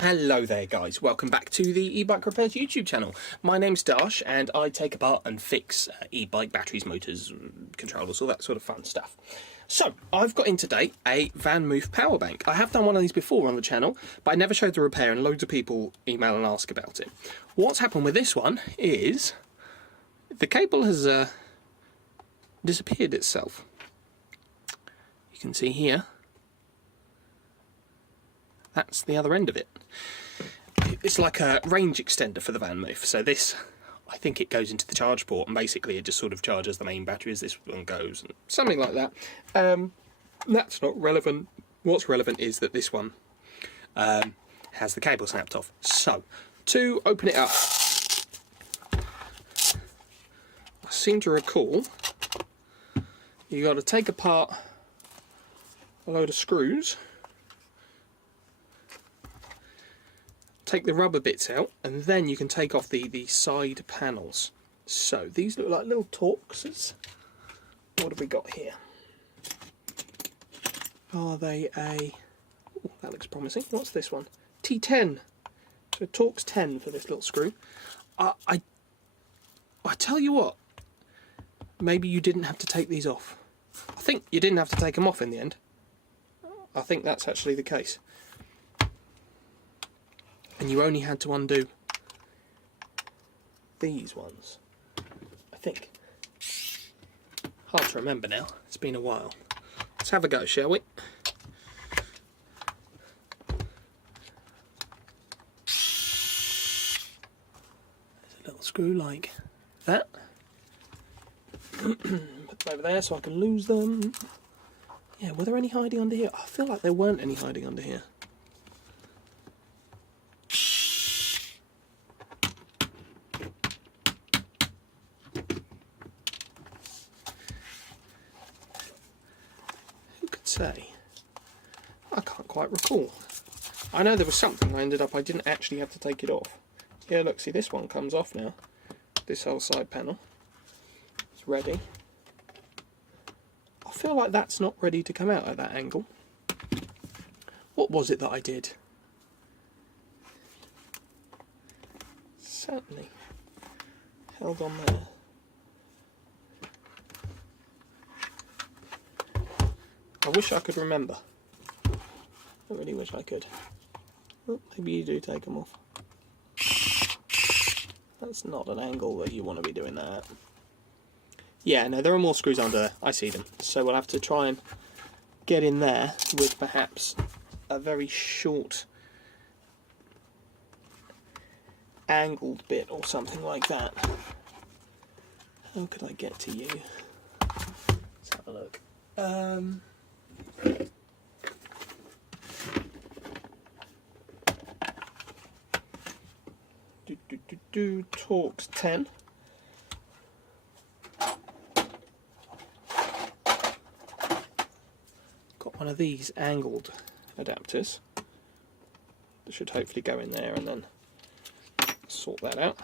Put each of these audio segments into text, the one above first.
Hello there guys, welcome back to the e-bike repairs YouTube channel. My name's Dash and I take apart and fix e-bike batteries, motors, controllers, all that sort of fun stuff. So I've got in today a VanMoof Powerbank. I have done one of these before on the channel, but I never showed the repair and loads of people email and ask about it. What's happened with this one is the cable has disappeared itself. You can see here. That's the other end of it. It's like a range extender for the VanMoof. So this, I think it goes into the charge port and basically it just sort of charges the main battery as this one goes, and something like that. That's not relevant. What's relevant is that this one has the cable snapped off. So, to open it up, I seem to recall you got to take apart a load of screws, take the rubber bits out, and then you can take off the side panels. So these look like little Torxes. What have we got here? Are they a... Ooh, that looks promising. What's this one? T10. So Torx 10 for this little screw. I tell you what, maybe you didn't have to take these off. I think you didn't have to take them off in the end. I think that's actually the case. And you only had to undo these ones, I think. Hard to remember now, it's been a while. Let's have a go, shall we? There's a little screw like that. Put them over there so I can lose them. Yeah, were there any hiding under here? I feel like there weren't any hiding under here. Say, I can't quite recall. I know there was something I didn't actually have to take it off. Yeah, look, see, this one comes off now. This whole side panel. It's ready. I feel like that's not ready to come out at that angle. What was it that I did? Certainly held on there. I wish I could remember. I really wish I could. Oh, maybe you do take them off. That's not an angle that you want to be doing that at. Yeah, no, there are more screws under there. I see them. So we'll have to try and get in there with perhaps a very short angled bit or something like that. How could I get to you? Let's have a look. Torx 10. Got one of these angled adapters that should hopefully go in there and then sort that out.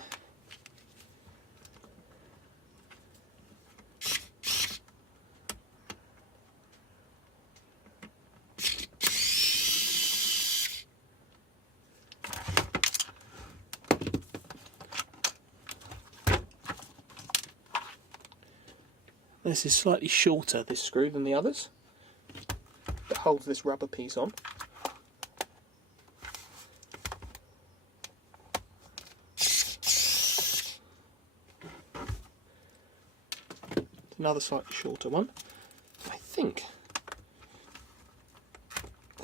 This is slightly shorter, this screw, than the others, that holds this rubber piece on. Another slightly shorter one. I think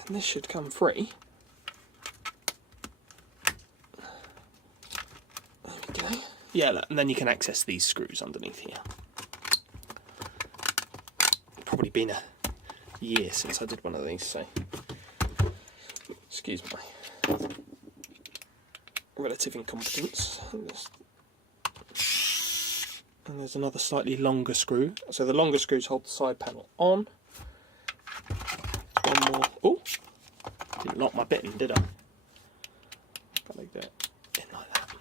and this should come free. There we go. Yeah, and then you can access these screws underneath here. Probably been a year since I did one of these, so excuse my relative incompetence. And there's another slightly longer screw. So the longer screws hold the side panel on. One more. Oh, didn't lock my bit in, did I? Got like that. In like that.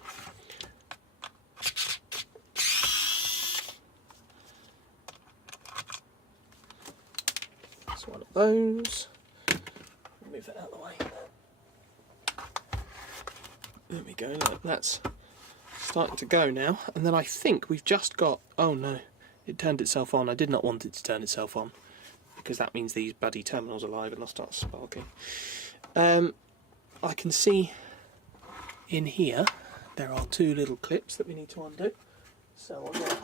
That's one of those. Move that out of the way. There we go, look, that's starting to go now. And then I think we've just got, oh no, it turned itself on. I did not want it to turn itself on, because that means these bloody terminals are live and they'll start sparking. I can see in here there are two little clips that we need to undo. So I'm going to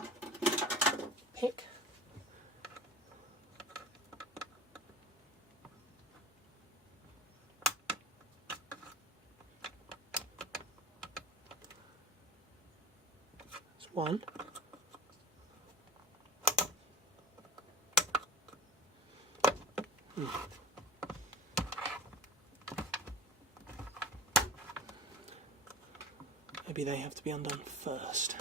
pick one. Maybe they have to be undone first.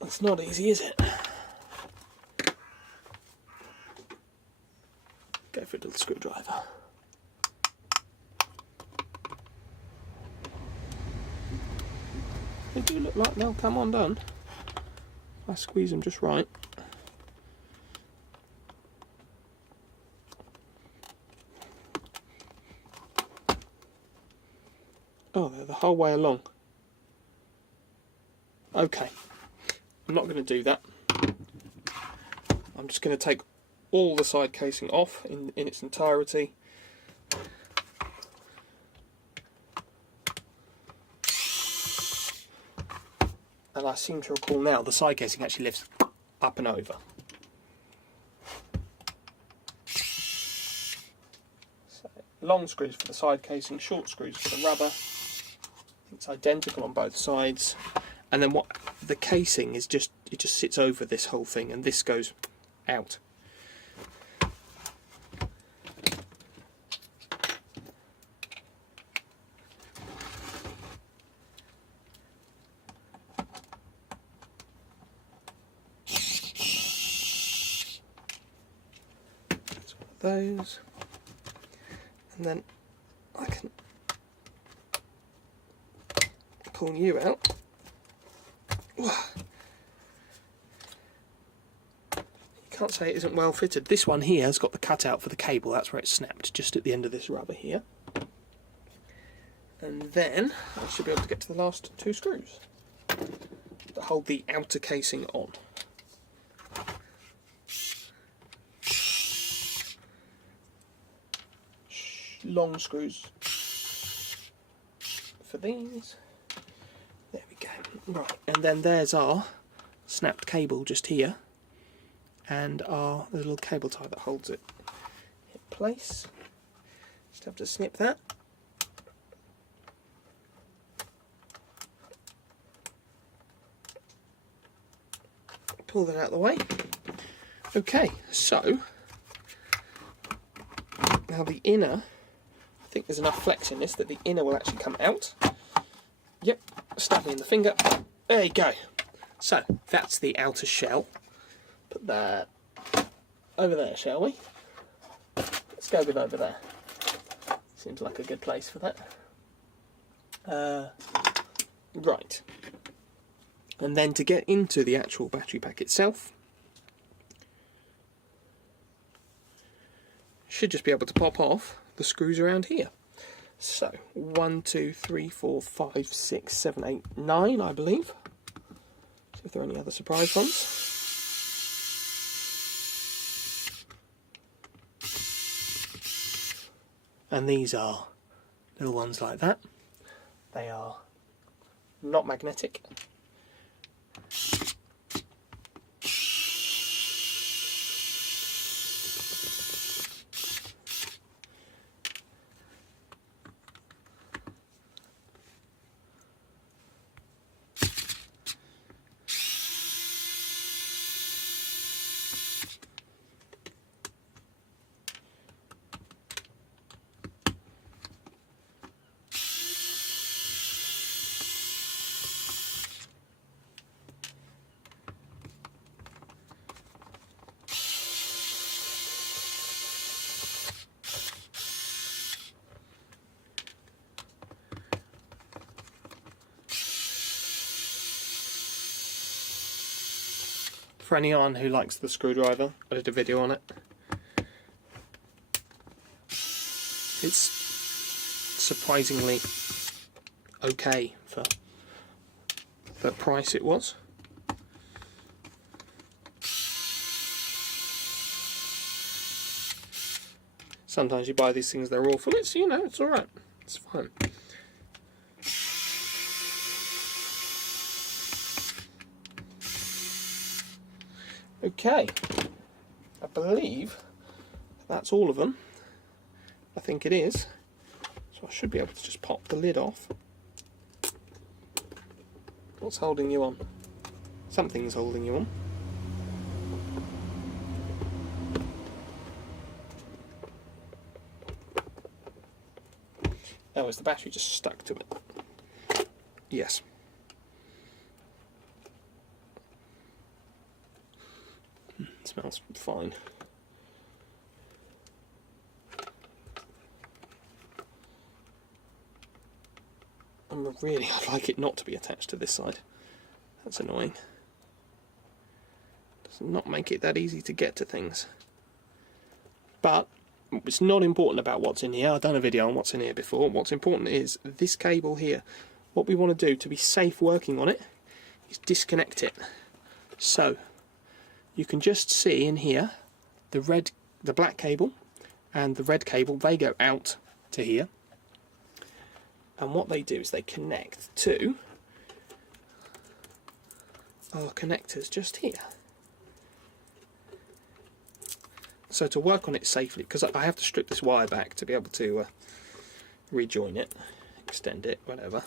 That's not easy, is it? Go for a little screwdriver. They do look like they'll come undone. I squeeze them just right. Oh, they're the whole way along. Okay, I'm not going to do that. I'm just going to take all the side casing off in its entirety. And I seem to recall now the side casing actually lifts up and over. So, long screws for the side casing, short screws for the rubber. It's identical on both sides. And then what the casing is, just it just sits over this whole thing, and this goes out. Those, and then I can pull you out. You can't say it isn't well fitted. This one here has got the cutout for the cable. That's where it's snapped, just at the end of this rubber here. And then I should be able to get to the last two screws that hold the outer casing on. Long screws for these. There we go. Right, and then there's our snapped cable just here, and our little cable tie that holds it in place. Just have to snip that. Pull that out of the way. Okay, so now the inner, I think there's enough flex in this that the inner will actually come out. Yep, stab me in the finger. There you go. So that's the outer shell. Put that over there, shall we? Let's go with over there. Seems like a good place for that. Right. And then to get into the actual battery pack itself, should just be able to pop off the screws around here. So 1, 2, 3, 4, 5, 6, 7, 8, 9, I believe. See if there are any other surprise ones. And these are little ones like that. They are not magnetic. for anyone who likes the screwdriver, I did a video on it. It's surprisingly okay for the price it was. Sometimes you buy these things, they're awful. It's, you know, it's alright. It's fine. Okay, I believe that's all of them. I think it is. So I should be able to just pop the lid off. What's holding you on? Something's holding you on. Oh, is the battery just stuck to it? Yes. It smells fine. I'd like it not to be attached to this side. That's annoying. Does not make it that easy to get to things. But it's not important about what's in here. I've done a video on what's in here before. What's important is this cable here. What we want to do to be safe working on it is disconnect it. So you can just see in here the black cable and the red cable, they go out to here. And what they do is they connect to our connectors just here. So to work on it safely, because I have to strip this wire back to be able to rejoin it, extend it, whatever.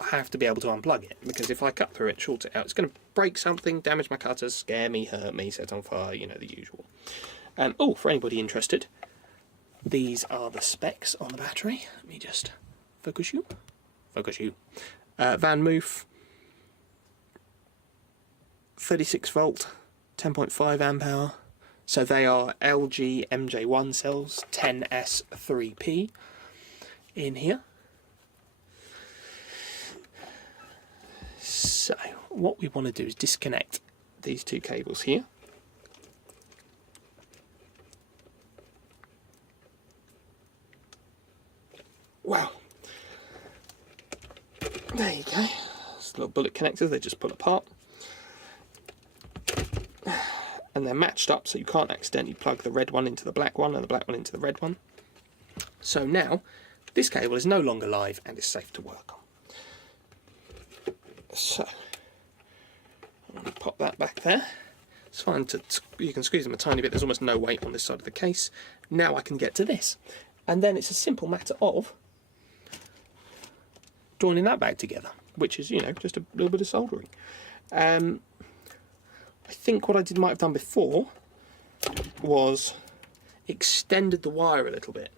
I have to be able to unplug it, because if I cut through it, short it out, it's going to break something, damage my cutters, scare me, hurt me, set on fire, you know, the usual. Oh, for anybody interested, these are the specs on the battery. Let me just focus you. VanMoof 36 volt, 10.5 amp hour. So they are LG MJ1 cells, 10S3P in here. So what we want to do is disconnect these two cables here. Wow. There you go. It's little bullet connectors, they just pull apart. And they're matched up so you can't accidentally plug the red one into the black one and the black one into the red one. So now this cable is no longer live and is safe to work on. So I'm going to pop that back there. It's fine you can squeeze them a tiny bit, there's almost no weight on this side of the case. Now I can get to this. And then it's a simple matter of joining that back together, which is, you know, just a little bit of soldering. I think what I might have done before was extended the wire a little bit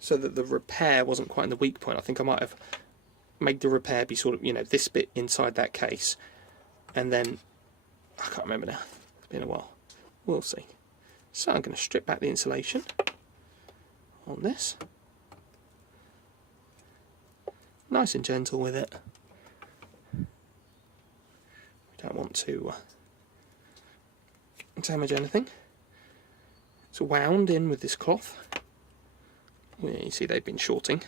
so that the repair wasn't quite in the weak point. I think I might have made the repair be sort of, you know, this bit inside that case, and then I can't remember now, it's been a while, we'll see. So I'm going to strip back the insulation on this, nice and gentle with it. We don't want to damage anything. It's wound in with this cloth. Yeah, you see they've been shorting.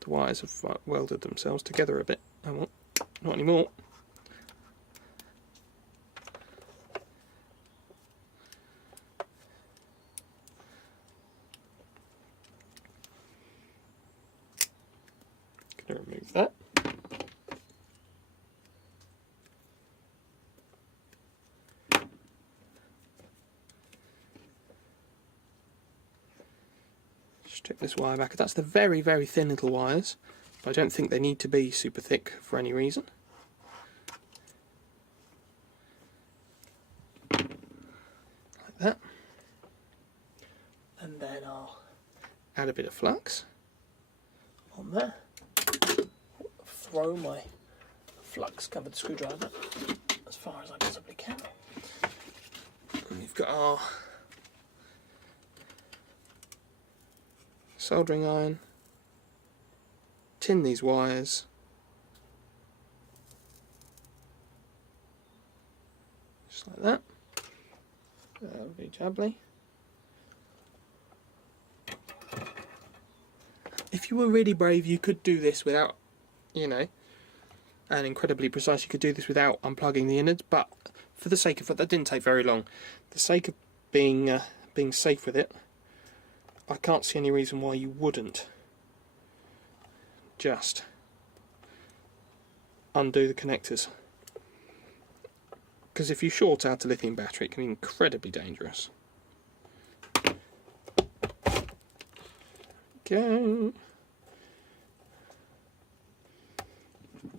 The wires have welded themselves together a bit. Oh well, not anymore. Going to remove that. Strip this wire back. That's the very, very thin little wires. But I don't think they need to be super thick for any reason. Like that. And then I'll add a bit of flux on there. Throw my flux covered screwdriver as far as I possibly can. And we've got our soldering iron. tin these wires, just like that. Lovely jubbly. If you were really brave, you could do this without, you know, and incredibly precise, you could do this without unplugging the innards, but for the sake of it, that didn't take very long. For the sake of being safe with it, I can't see any reason why you wouldn't just undo the connectors. Because if you short out a lithium battery, it can be incredibly dangerous. Go.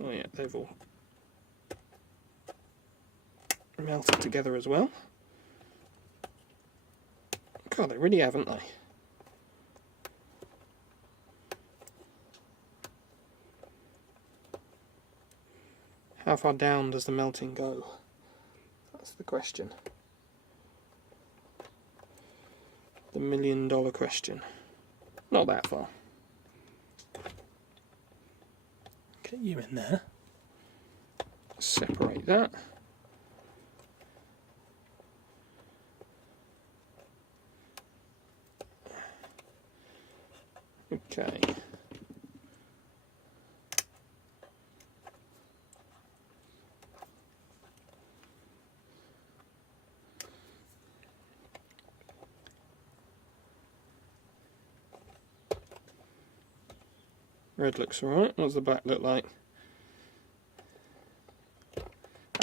Oh yeah, they've all melted together as well. God, they really haven't they? How far down does the melting go? That's the question. The million-dollar question. Not that far. Get you in there. Separate that. Okay. Red looks alright. What does the back look like?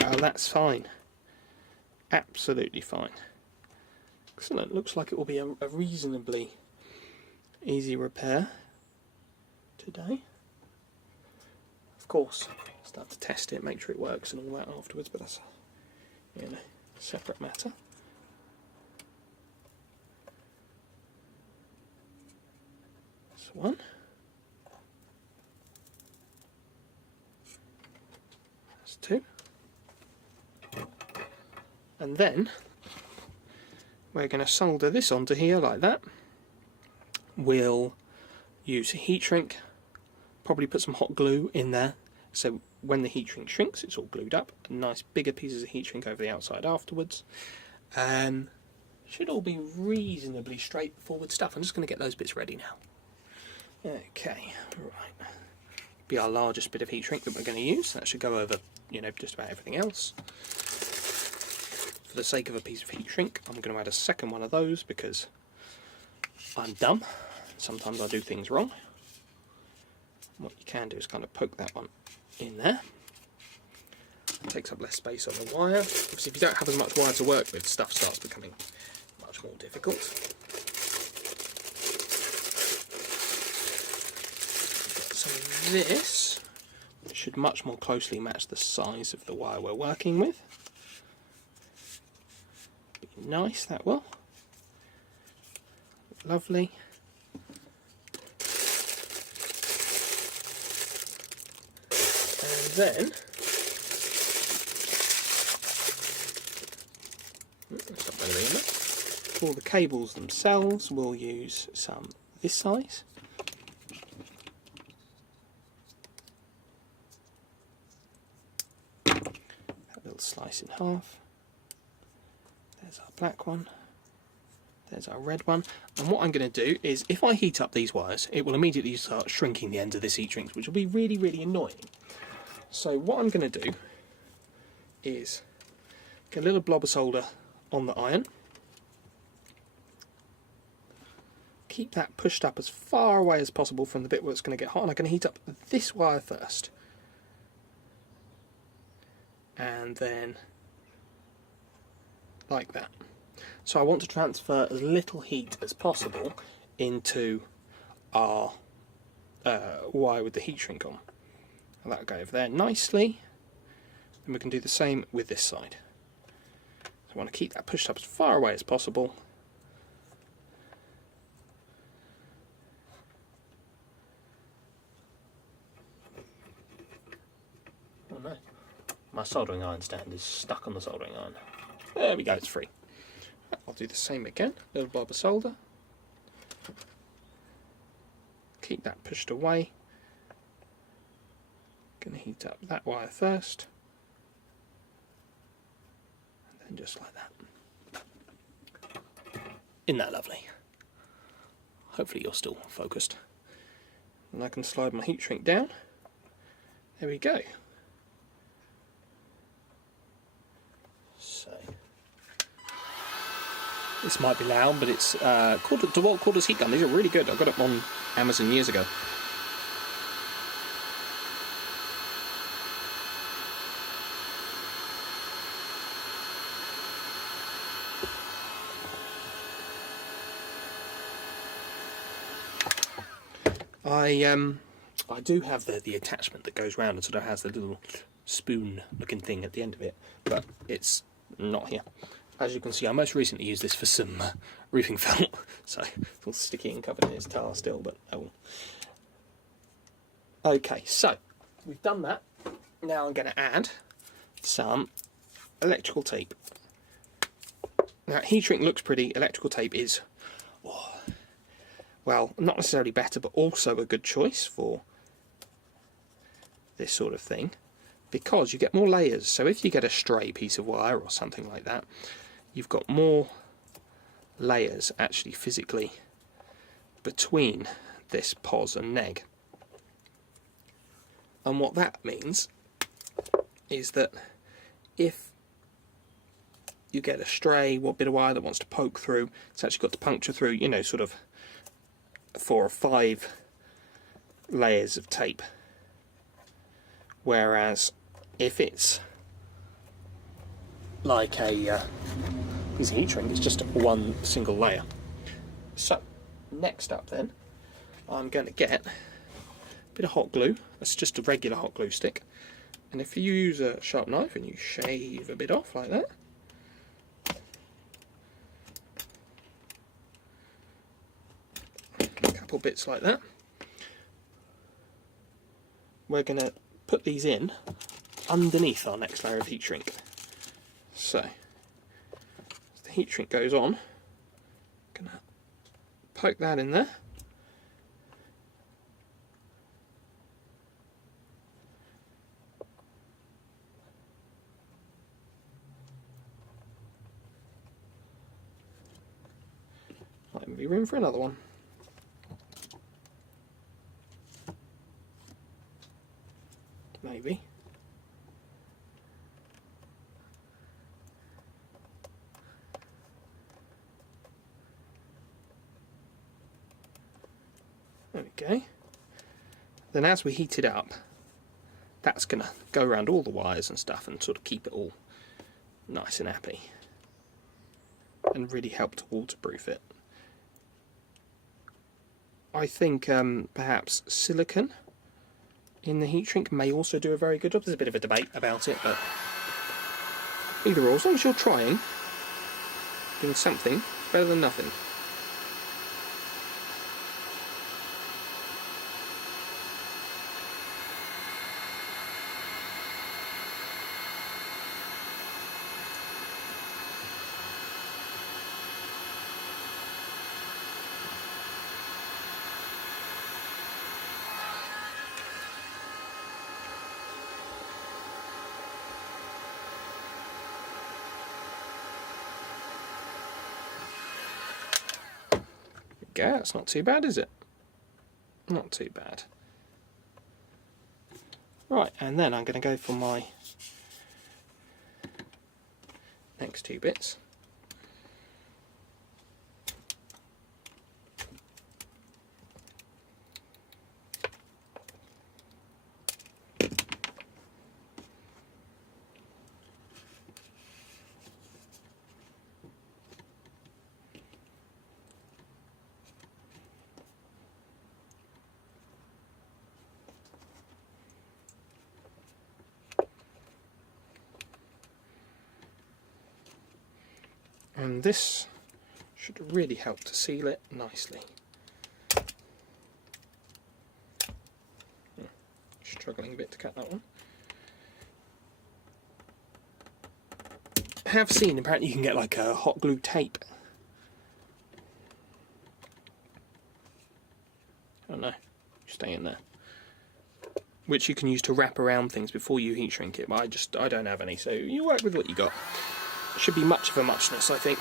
Oh, that's fine. Absolutely fine. Excellent. Looks like it will be a reasonably easy repair today. Of course, start to test it, make sure it works and all that afterwards, but that's a separate matter. That's one. That's two. And then we're going to solder this onto here like that. We'll use a heat shrink, probably put some hot glue in there, so when the heat shrink shrinks it's all glued up. Nice bigger pieces of heat shrink over the outside afterwards. Should all be reasonably straightforward stuff. I'm just going to get those bits ready now. Okay, right. Be our largest bit of heat shrink that we're going to use. That should go over, just about everything else. For the sake of a piece of heat shrink, I'm going to add a second one of those because I'm dumb. Sometimes I do things wrong. What you can do is kind of poke that one in there. It takes up less space on the wire. Obviously, if you don't have as much wire to work with, stuff starts becoming much more difficult. Got some of this. It should much more closely match the size of the wire we're working with. Be nice, that will. Lovely. And then for the cables themselves, we'll use some this size. That little slice in half. There's our black one. There's our red one. And what I'm going to do is, if I heat up these wires, it will immediately start shrinking the ends of this heat shrink, which will be really, really annoying. So what I'm going to do is get a little blob of solder on the iron. Keep that pushed up as far away as possible from the bit where it's going to get hot. And I'm going to heat up this wire first. And then like that. So I want to transfer as little heat as possible into our wire with the heat shrink on. And that'll go over there nicely. And we can do the same with this side. So I want to keep that pushed up as far away as possible. Oh no, my soldering iron stand is stuck on the soldering iron. There we go, it's free. I'll do the same again, little blob of solder. Keep that pushed away. Going to heat up that wire first, and then just like that. Isn't that lovely? Hopefully you're still focused. And I can slide my heat shrink down. There we go. So this might be loud, but it's DeWalt cordless heat gun. These are really good. I got it on Amazon years ago. I do have the attachment that goes round and sort of has the little spoon looking thing at the end of it, but it's not here. As you can see, I most recently used this for some roofing felt, so it's all sticky and covered in its tar still, but oh well. Okay, so we've done that. Now I'm going to add some electrical tape. Now, heat shrink looks pretty, electrical tape is, well, not necessarily better, but also a good choice for this sort of thing, because you get more layers. So if you get a stray piece of wire or something like that, you've got more layers actually physically between this pos and neg. And what that means is that if you get a stray bit of wire that wants to poke through, it's actually got to puncture through, you know, sort of 4 or 5 layers of tape. Whereas if it's like a piece of heat shrink, it's just one single layer. So next up then, I'm going to get a bit of hot glue. That's just a regular hot glue stick, and if you use a sharp knife and you shave a bit off like that, a couple bits like that, we're going to put these in underneath our next layer of heat shrink. So as the heat shrink goes on, I'm going to poke that in there. Might be room for another one. Maybe. There we go. Then as we heat it up, that's going to go around all the wires and stuff and sort of keep it all nice and happy, and really help to waterproof it. I think perhaps silicone in the heat shrink may also do a very good job. There's a bit of a debate about it, but either or, as long as you're trying, doing something, better than nothing. Yeah, that's not too bad, is it? Not too bad. Right, and then I'm going to go for my next 2 bits. And this should really help to seal it nicely. Struggling a bit to cut that one. I have seen apparently you can get like a hot glue tape. Oh no, stay in there. which you can use to wrap around things before you heat shrink it, but I don't have any, so you work with what you got. Should be much of a muchness, I think.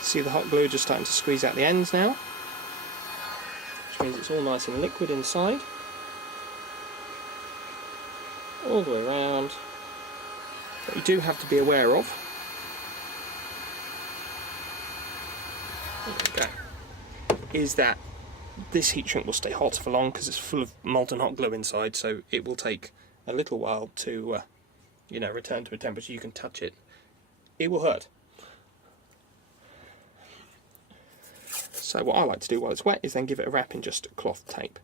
See the hot glue just starting to squeeze out the ends now, which means it's all nice and liquid inside, all the way around. What you do have to be aware of, there we go, is that this heat shrink will stay hot for long because it's full of molten hot glue inside, so it will take a little while to you know, return to a temperature you can touch it. It will hurt. So what I like to do while it's wet is then give it a wrap in just cloth tape.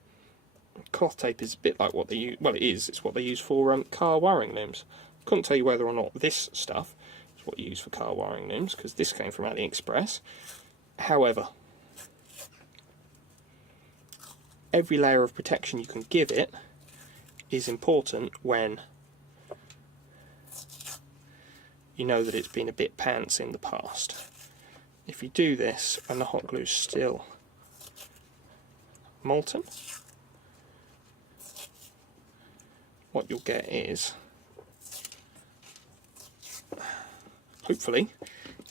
Cloth tape is a bit like what they use, well it's what they use for car wiring looms. Couldn't tell you whether or not this stuff is what you use for car wiring looms, because this came from AliExpress. However, every layer of protection you can give it is important when you know that it's been a bit pants in the past. If you do this and the hot glue is still molten, what you'll get is, hopefully,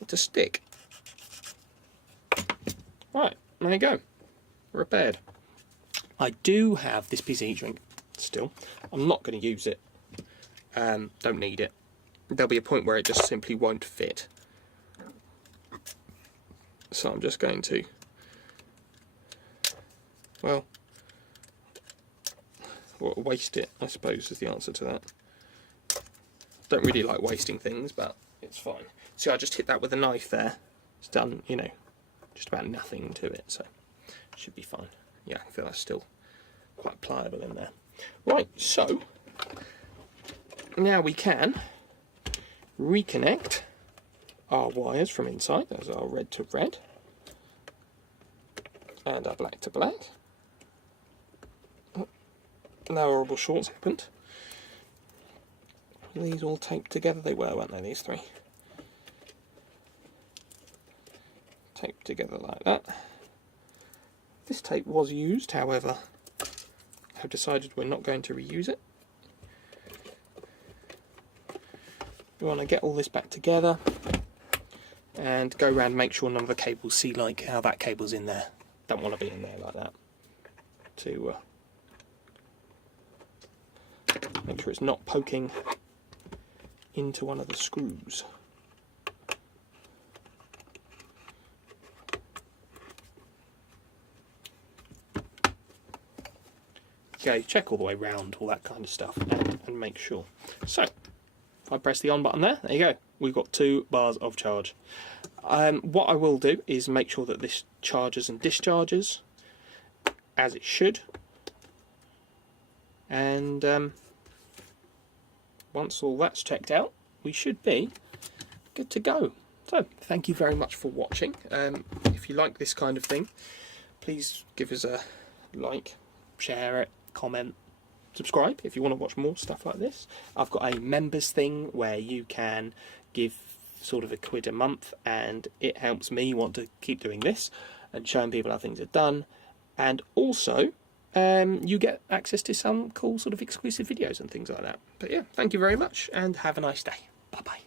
it'll stick. Right, there you go, repaired. I do have this piece of heat shrink still. I'm not going to use it, don't need it. There'll be a point where it just simply won't fit. So I'm just going to, well, waste it, I suppose, is the answer to that. Don't really like wasting things, but it's fine. See, I just hit that with a knife there. It's done, you know, just about nothing to it, so it should be fine. Yeah, I feel that's still quite pliable in there. Right, so now we can reconnect our wires from inside. Those are red to red and our black to black. Oh, no horrible shorts happened. Were these all taped together? They were, weren't they, these three? Taped together like that. This tape was used, however, I've decided we're not going to reuse it. We want to get all this back together and go around and make sure none of the cables see like how that cable's in there. Don't want to be in there like that. To make sure it's not poking into one of the screws. Okay, check all the way round, all that kind of stuff, and make sure. So, if I press the on button there you go. We've got 2 bars of charge. What I will do is make sure that this charges and discharges as it should. And once all that's checked out, we should be good to go. So, thank you very much for watching. If you like this kind of thing, please give us a like, share it, comment, subscribe if you want to watch more stuff like this. I've got a members thing where you can give sort of £1 a month, and it helps me want to keep doing this and showing people how things are done. And also you get access to some cool sort of exclusive videos and things like that. But yeah, thank you very much and have a nice day. Bye bye.